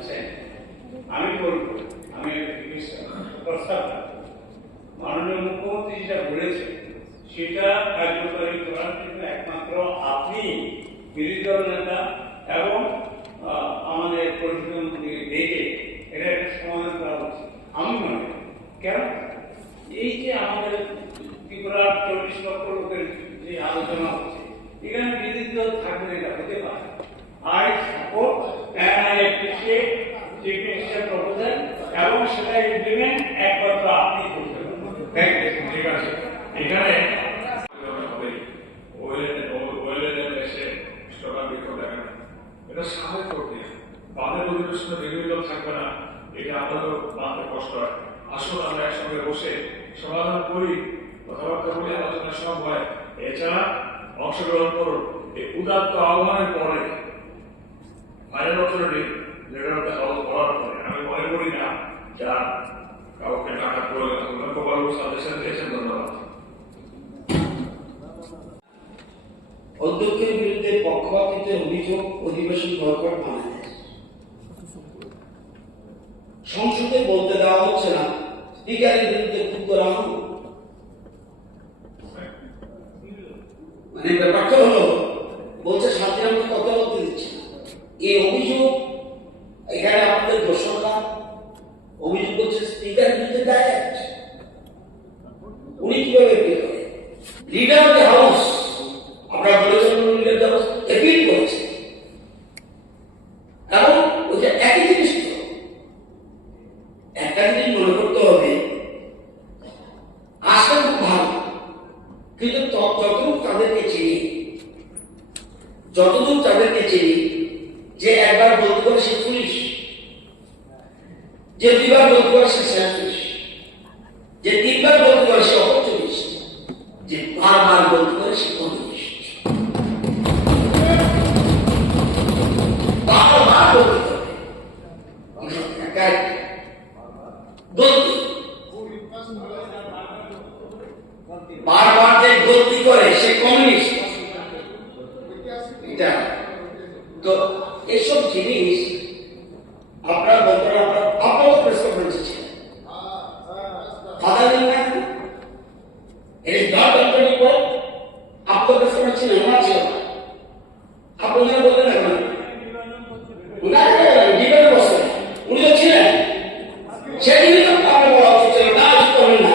বলছেন, আমি বলবো, আমি প্রস্তাব মাননীয় মুখ্যমন্ত্রী যেটা বলেছে সেটা কার্যকরী করার জন্য একমাত্র আপনি বিরোধী দল নেতা এবং আমাদের প্রধানমন্ত্রী দেখে এটা একটা সমাধান করা উচিত আমি মনে করি। কেন এই যে আমাদের ত্রিপুরার 40 লক্ষ লোকের যে আলোচনা হচ্ছে এখানে বিরোধী দল থাকবে, এটা হতে পারে। I support and I appreciate Chief Minister's proposal এবং সেটা ইমপ্লিমেন্ট একমাত্র আপনি করতে পারবেন। ঠিক আছে, এখানে এটা স্বাভাবিক প্রক্রিয়া। বাঁধের অধিবেশনে বিরোধী দল থাকবে না, এটা আমাদেরও মানতে কষ্ট হয়। আসুন আমরা একসঙ্গে বসে সমাধান করি, কথাবার্তা বলি, আলোচনা সব হয়। এছাড়া অংশগ্রহণ করুন। এই উদাত্ত আহ্বানের পরে final authority letter of the house পড়ার পরে আমি মনে করি না যা কাউকে টাকা প্রয়োজন। গোপাল সাজেশন দিয়েছেন, ধন্যবাদ। অধ্যক্ষের বিরুদ্ধে পক্ষপাতিত্বের অভিযোগ অধিবেশন বয়কট বাংলাদেশ। সংসদে বলতে দেওয়া হচ্ছে না, স্পিকারের বিরুদ্ধে খুব করা হল। মানে ব্যাপারটা হলো, বলছে শান্তি আমাকে কথা বলতে দিচ্ছে না। এই অভিযোগ এখানে আমাদের দর্শকরা অভিযোগ করছে স্পিকারের বিরুদ্ধে ডাইরেক্ট। উনি কিভাবে লিডার অফ দ্য হাউস, আমরা বলেছেন leader of the house appeal করেছে এবং ওই যে একই জিনিস, একটা জিনিস মনে করতে হবে, আসলে খুব ভালো, কিন্তু যতদূর তাদেরকে চিনি, যে একবার বলতে পারে সে পুলিশ, যে দুইবার বলতে পারে সে পুলিশ, যে তিনবার বলতে পারে সে অপরচুনিস্ট, যে বারবার বলতে পারে সে কমিউনিস্ট। বারবার বলতে পারে বারবার যে গলতি করে সে কমিউনিস্ট। এটা তো এসব জিনিস আপনারা বলতে আপনারা প্রেস কনফারেন্সে ছিলেন, ফাদার না it is not done before. আপনার প্রেস কনফারেন্স ছিলেন, আমার ছিল না। আপনারা বললেন না কেন? জীবনে বসে উনি তো ছিলেন, সেদিনই তো আপনার বলা উচিত ছিল না, করেন না,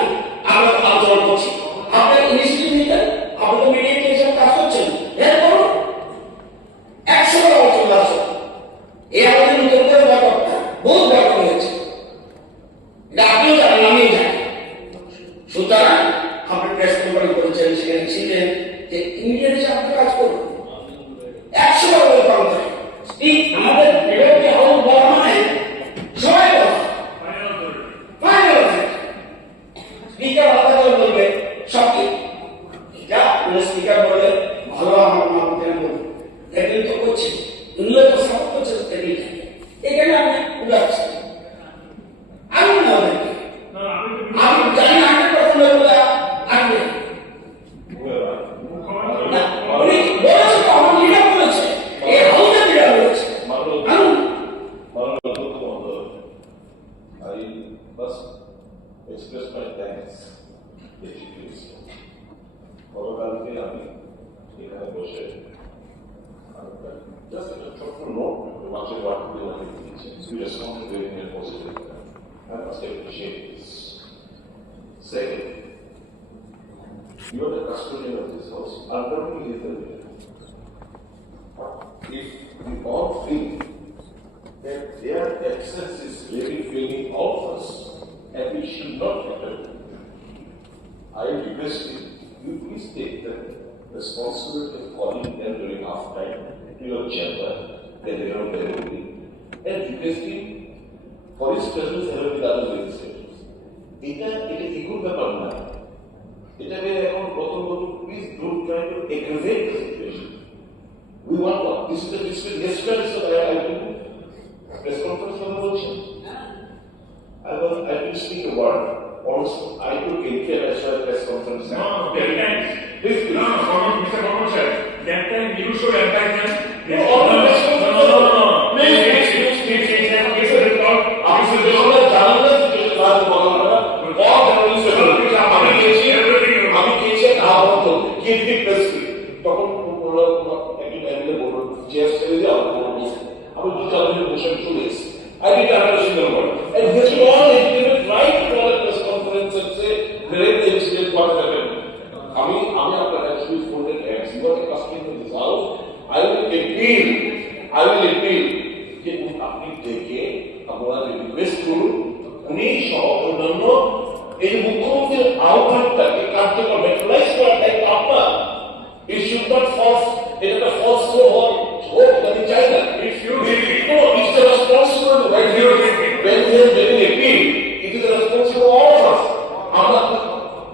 আমরা আলোচনা করছি। আপনার ইনিশিয়েটিভ নিতেন, আপনি তো মিডিয়া হিসেবে কাজ করছেন, এর করুন 100 আলোচনা আছে। এই আমাদের নতুন করে ব্যাপারটা বহু ব্যাপার হয়েছে, এটা আপনিও জানেন, আমিও জানি। সুতরাং আপনি প্রেস কনফারেন্স করেছেন, সেখানে ছিলেন, যে ইমিডিয়েট হিসেবে আপনি কাজ করুন। 100 বার ওয়েলকাম করেন। আমাদের বিরোধী হাউস বলা মানে সবাই বলা ফাইনাল স্পিকার আলাদা করে বলবে সব কি, এটা স্পিকার বলবে ভালো, আমার মা বলতে দেখেন তো করছে, উনিও তো সব করছে, এখানে আপনি উদাচ্ছি। আমি না আমি জানি না আপনি কখন বলে আসবে, উনি বলেছে তো, আমার লিডার বলেছে, এই হাউসের লিডার বলেছে। I must express my thanks to Chief Minister. গতকালকে আমি এখানে বসে just a ছোট্ট নোট মাঝে বাড়তে দিয়েছি, you respond to very very positive. I must appreciate this. Second, you are the custodian of this house, undoubtedly is the leader. If we all feel that their absence is really failing all of us, and we should not happen, I request you please take the responsibility of calling them during half time to your chamber, then they don't get anything, and requesting for his presence along with other legislators. এটা equal ব্যাপার না, এটাকে এখন প্রথম please don't try to aggravate the situation. We want what? This is the district yesterday, so I will press conference on the motion. I will speak a word. Also, I took care as well as press conference. No, that time, please, no, Mr. Mohammed sir, that time you should advise them. No, no. Please, যাও কোনো বসে আমি 2 মিনিট বসে চলে এসেছি I did not have a single word. And this is all legitimate right to call a press conference and say, there is the incident, what happened. আমি আপনার actually folded hands. You are asking in this house. I will appeal. যে আপনি দেখে আমরা রিকোয়েস্ট করুন উনি সহ অন্যান্য এই মুখ্যমন্ত্রীর আহ্বানটাকে কার্যকর ম্যাটেরিয়ালাইজ করার দায়িত্ব আপনার। It should not force, এটা ফলস হোক আমি চাই না। It's the responsibility when we are making appeal. It is the responsibility of all of us.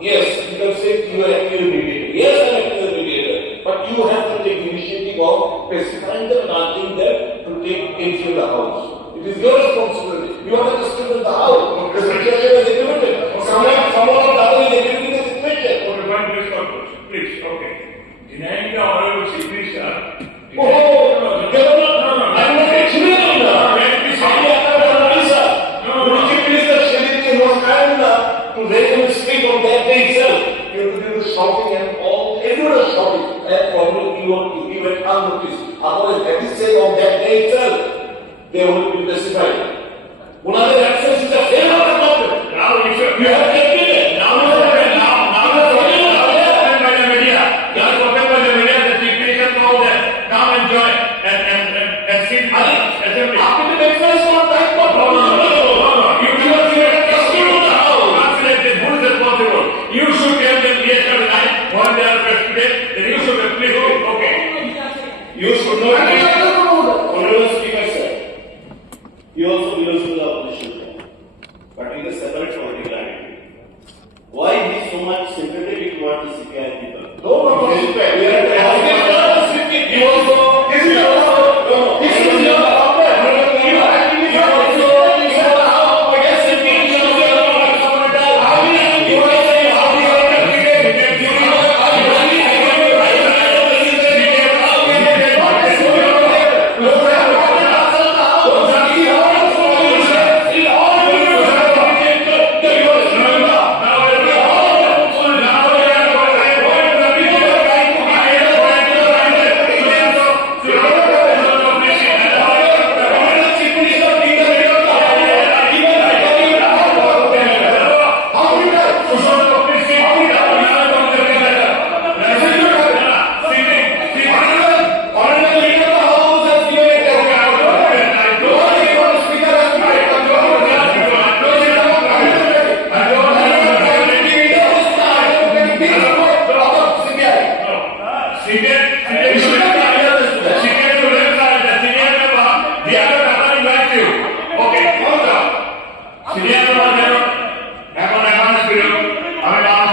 Yes, you can say you are active mediator. Yes, I am active mediator. But you have to take initiative of specifying them and asking them to take entry in the house. It is your responsibility. You are the student of the house. The situation is implemented. Someone of the other is implementing the situation. Okay, one please, please, okay. Denying the order of chief minister. Oh, I'm not actually to let him speak on that day itself. You have to do the shouting and all, everyone is shouting. And probably you went unnoticed. Otherwise, that is said on that day itself, they will be specified. Another absence is a failure of the government. Now you have to admit it. Now by the media. You are spoken by the media. The chief minister told them, come and join and sit. After the exercise for time, You should tell them yes or no when they are president, then you should please do it. Okay. You should not be honorable speaker, sir. He also belongs to the opposition camp, but with a separate political identity. Why he is so much sympathetic towards the CPI people? no, we are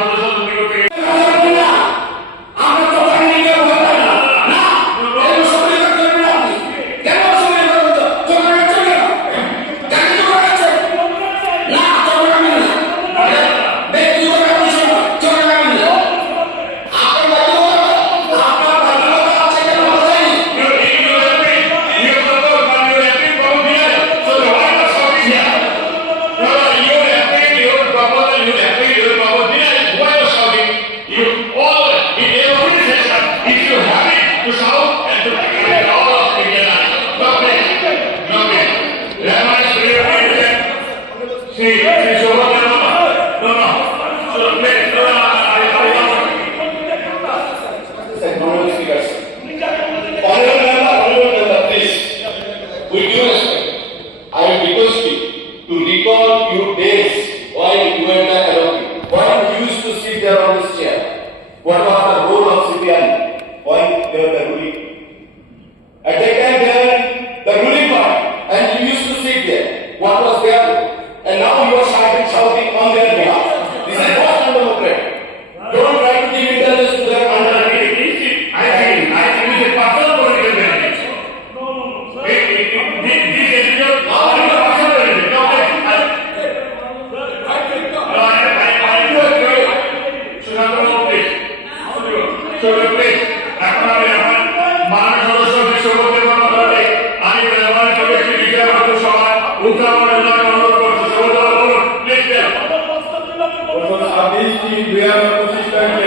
Proposal 20 2025